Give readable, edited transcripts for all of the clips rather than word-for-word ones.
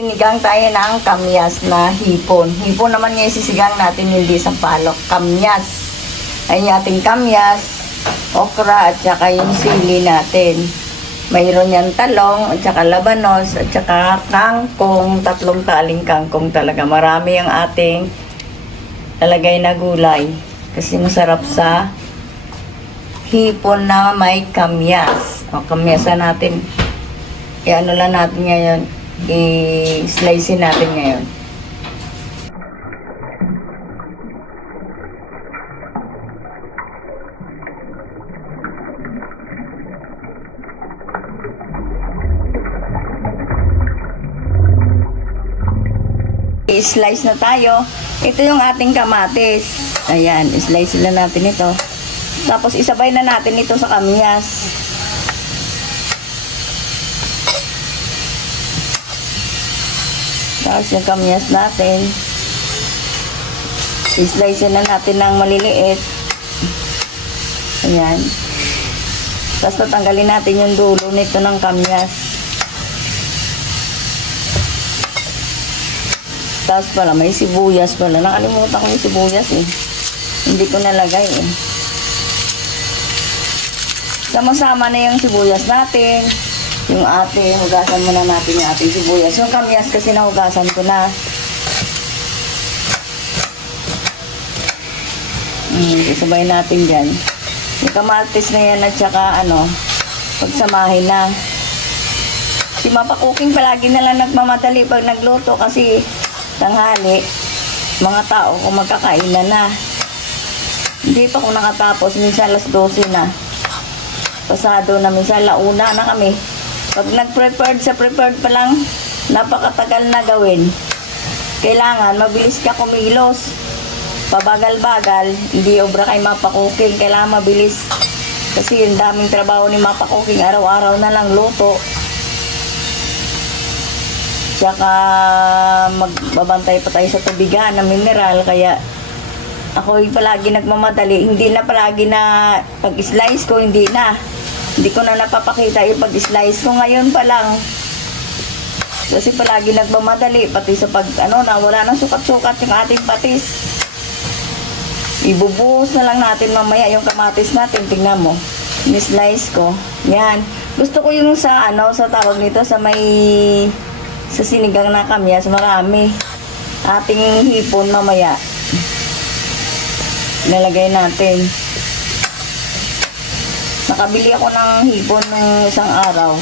Sinigang tayo ng kamyas na hipon. Hipon naman yung sisigang natin, hindi sampalok. Kamyas. Ayun yung ating kamyas, okra, at saka yung sili natin. Mayroon yan talong, at saka labanos, at saka kangkong. 3 taling kangkong talaga. Marami ang ating talagay na gulay. Kasi masarap sa hipon na may kamyas. O, kamyasan natin. Ano lang natin ngayon. I-slice natin ngayon. I-slice na tayo. Ito yung ating kamatis. Ayan, i-slice lang natin ito. Tapos isabay na natin ito sa kamyas. Tapos yung kamyas natin, i-slice na natin ng maliliit. Ayan. Tapos tatanggalin natin yung dulo nito ng kamyas. Tapos pala, may sibuyas pala. Nakalimutan ko yung sibuyas eh. Hindi ko nalagay eh. Sama-sama na yung sibuyas natin. Yung hugasan muna natin yung ating sibuyas. Yung kamyas kasi nahugasan ko na. Isabay natin dyan. Yung kamatis na yan at saka pagsamahin na. Si Mapa Cooking palagi na lang nagmamadali pag nagluto kasi tanghali, mga tao kung magkakainan na. Hindi pa ko nakatapos. Minsan alas 12 na. Pasado na, minsan launa na kami. Pag nag-prepared pa lang, napakatagal na gawin. Kailangan mabilis ka kumilos. Pabagal-bagal, hindi obra kay Mapa Cooking. Kailangan mabilis. Kasi yung daming trabaho ni Mapa Cooking, araw-araw na lang luto. Tsaka magbabantay pa tayo sa tubigan na mineral. Kaya ako palagi nagmamadali. Hindi na palagi na pag-slice ko, hindi ko na napapakita yung pag-slice ko ngayon pa lang. Kasi palagi nagmamadali, pati sa wala nang sukat-sukat yung ating patis. Ibubuhos na lang natin mamaya yung kamatis natin. Tingnan mo, ni-slice ko. Yan. Gusto ko yung sa tawag nito, sa sinigang na kamyas, marami. Ating hipon mamaya. Nalagay natin. Nakabili ako ng hipon ng isang araw.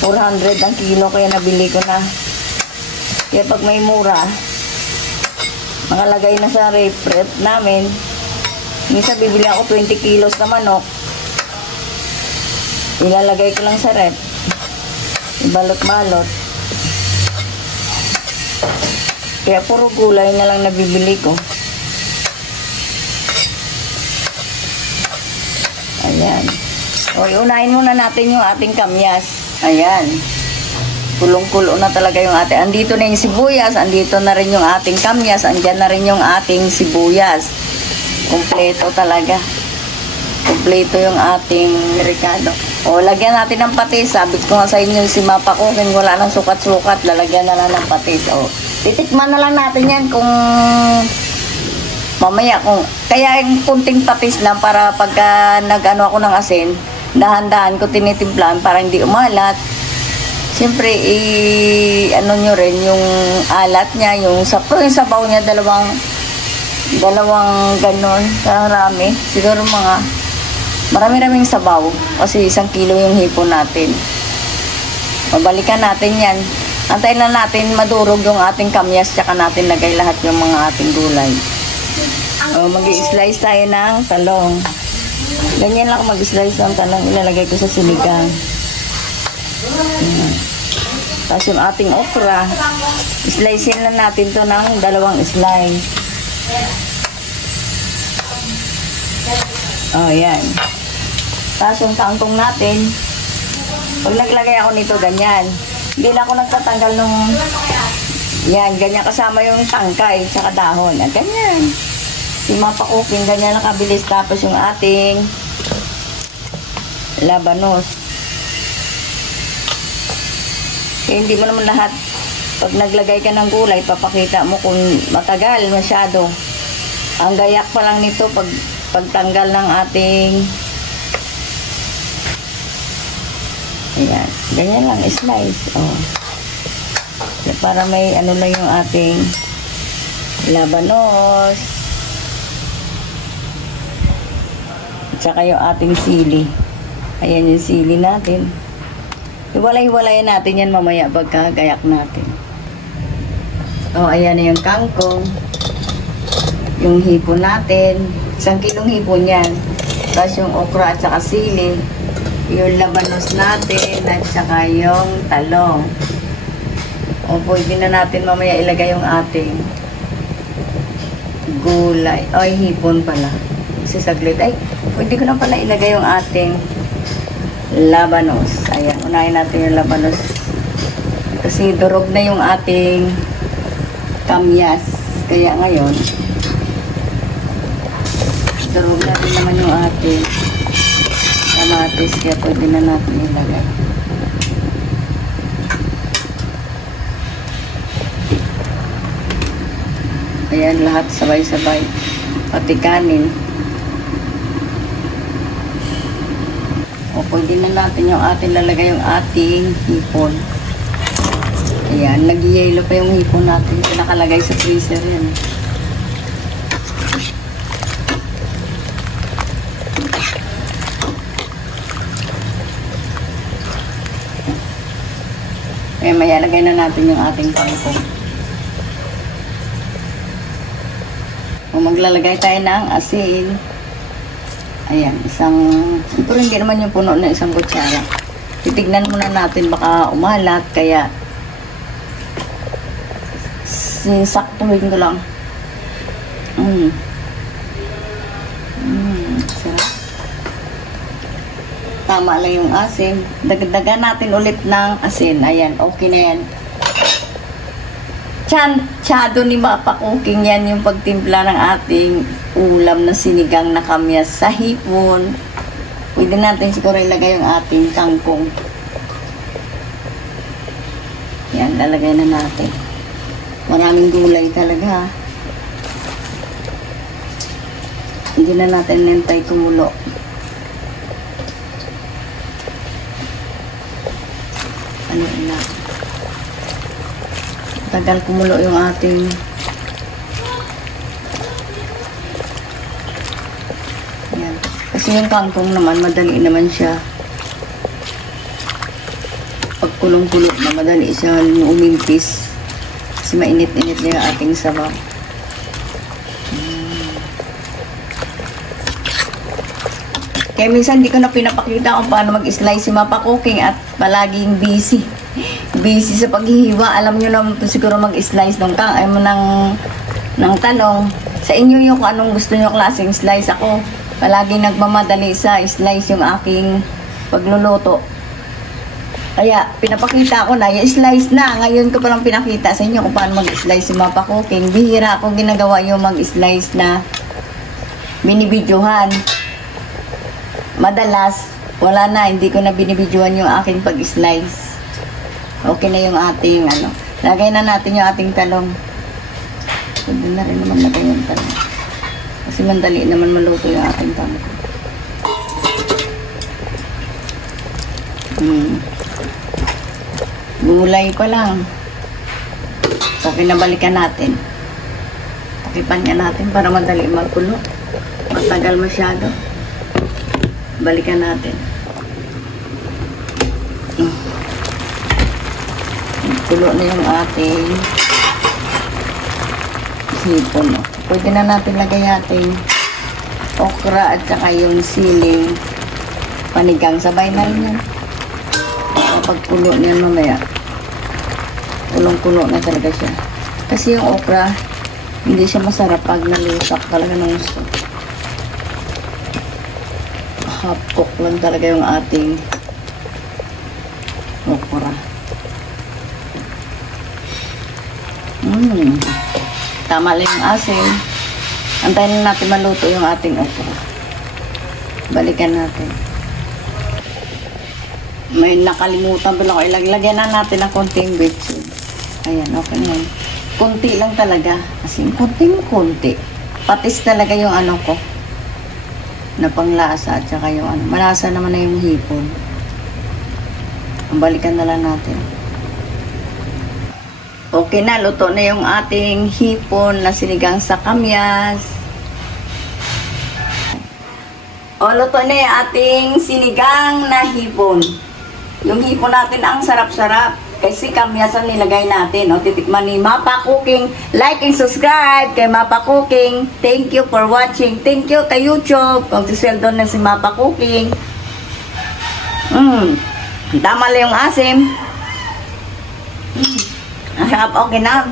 400 ang kilo, kaya nabili ko na. Kaya pag may mura, nakalagay na sa rep namin. Minsan bibili ako 20 kilos na manok. Ilalagay ko lang sa rep. Ibalot-balot. Kaya puro gulay na lang nabibili ko. Ayan. O, unahin muna natin yung ating kamyas. Ayan. Kulong-kulo na talaga yung ating. Andito na yung sibuyas. Andito na rin yung ating kamyas. Andyan na rin yung ating sibuyas. Kompleto talaga. Kompleto yung ating ricado. O, lagyan natin ng patis. Sabi ko nga sa inyo, si Mapa Cooking, wala nang sukat-sukat. Lalagyan na lang ng patis. O, titikman na lang natin yan kung mamaya kaya yung kunting patis lang para pagka ako ng asin, dahan-dahan ko tinitimplahan para hindi umalat. Siyempre, nyo rin yung alat niya, yung sabaw niya, dalawang ganon, karami. Siguro marami-raming sabaw kasi 1 kilo yung hipon natin. Mabalikan natin yan. Antayin lang natin madurog yung ating kamyas, tsaka natin lagay lahat yung mga ating gulay. Mag-i-slice tayo ng talong. Ganyan lang mag-slice ng talong. Ilalagay ko sa sinigang. Tapos yung ating okra, slicein lang natin to ng 2 slice. Yan. Tapos yung kangkong natin, pag naglagay ako nito, ganyan. Hindi na ako nagtatanggal yan, ganyan kasama yung tangkay, tsaka dahon. Ganyan. Si mapakuking, ganyan lang kabilis. Tapos yung ating labanos. Eh, hindi mo naman lahat. Pag naglagay ka ng gulay, papakita mo kung matagal masyado. Ang gayak pa lang nito pagtanggal ng ating ayan, ganyan lang, slice. Oh. Para may ano lang yung ating labanos. At saka yung ating sili. Ayan yung sili natin. Iwalay-walayan natin yan mamaya pagkagayak natin. Oh, ayan na yung kangkong. Yung hipon natin. 1 kilong hipon yan. Tapos yung okra at saka sili. Yung labanos natin at saka yung talong. O pwede na natin mamaya ilagay yung ating gulay. Ay, hipon pala. Kasi saglit. Ay, pwede ko na pala ilagay yung ating labanos. Ayan, unahin natin yung labanos. Kasi durog na yung ating kamyas. Kaya ngayon, durog na rin naman yung ating kamatis. Kaya pwede na natin ilagay. Ayan, lahat sabay-sabay. Pati kanin. O, pwede na natin yung ating lalagay yung ating hipon. Ayan, nag-yellow pa yung hipon natin. Nakalagay sa freezer yan. Eh, maya lagay na natin yung ating kangkong. Kung maglalagay tayo ng asin, ayan, pero hindi naman yung puno na 1 kutsara. Titignan muna natin, baka umalat, kaya sinsaktuhin ko lang. Sarap. Tama lang yung asin. Dagdagan natin ulit ng asin. Ayan, okay na yan. Tsantsado ni Mapa Cooking yan yung pagtimpla ng ating ulam na sinigang na kamyas sa hipon. Pwede natin siguro ilagay yung ating kangkong. Yan, lalagay na natin. Maraming gulay talaga. Hindi na natin nintay kumulo. Ano na? Tagal kumulo yung ating yan. Kasi yung kangkong naman madali naman siya pag kulong-kulo na madali siya umimpis kasi mainit-init na yung ating sabaw. Kaya minsan hindi ko na pinapakita kung paano mag-slice si Mapa Cooking at palaging busy sa paghihiwa. Alam nyo naman siguro mag-slice ng talong. Sa inyo yung kung anong gusto nyo klaseng slice. Ako, palagi nagmamadali sa slice yung aking pagluluto. Kaya, pinapakita ko na, yung slice na. Ngayon ko palang pinakita sa inyo kung paano mag-slice si Mapa Cooking. Bihira akong ginagawa yung mag-slice na binibidyohan. Madalas, wala na, hindi ko na binibidyohan yung aking pag-slice. Okay na yung ating lagay na natin yung ating talong. Pwede na rin naman lagay yung talong. Kasi mandali naman maluto yung ating talong. Gulay pa lang. So, pinabalikan natin. Takipan niya natin para madali magkulo. Matagal masyado. Balikan natin. Kulo na yung ating hipon. Pwede na natin lagay ating okra at saka yung siling panigang. Sabay na rin yan. Kapag kulo na yan mamaya, kulong-kulo na talaga siya. Kasi yung okra, hindi siya masarap pag nalusak talaga ng gusto. Half cook lang talaga yung ating okra. Tama lang yung asin. Antayin na natin maluto yung ating okra. Balikan natin. May nakalimutan pala ko. Ilagyan na natin ng konting betsin. Ayan, okay na. Kunti lang talaga. Kasi kunti. Patis talaga yung ano ko. Na panglasa at saka yung ano. Malasa naman na yung hipon. Balikan na lang natin. Okay na, luto na yung ating hipon na sinigang sa kamyas. O, luto na yung ating sinigang na hipon. Yung hipon natin ang sarap-sarap. Kasi kamyas ang nilagay natin. O, titikman ni Mapa Cooking. Like and subscribe kay Mapa Cooking. Thank you for watching. Thank you kay YouTube. Kung sisweldo na si Mapa Cooking. Tama lang yung asim. Harap, okay na.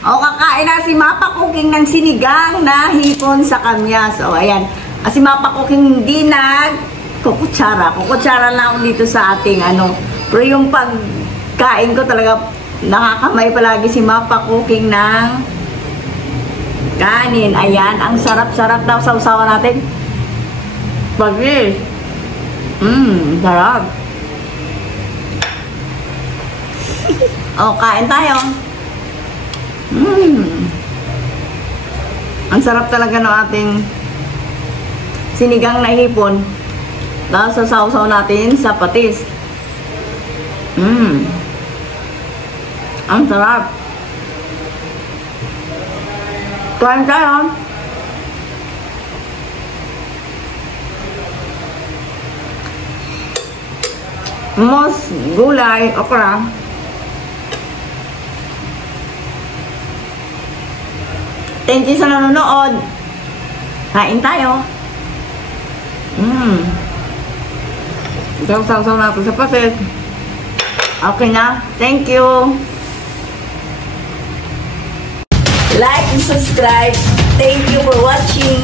O, kakain na si Mapa Cooking ng sinigang na hipon sa kamyas. O, ayan. Si Mapa Cooking hindi kukutsara. Kukutsara lang dito sa ating ano. Pero yung pagkain ko talaga nakakamay palagi si Mapa Cooking ng kanin. Ayan. Ang sarap-sarap daw sa usawa natin. Bagis. Sarap. O, kain tayo. Ang sarap talaga ng ating sinigang na hipon. Dahil sa sausaw natin sa patis. Ang sarap. Kain tayo. Mos, gulay, okra. Thank you sa nanonood. Kain tayo. Sausaw natin sa patis. Okay na. Thank you. Like and subscribe. Thank you for watching.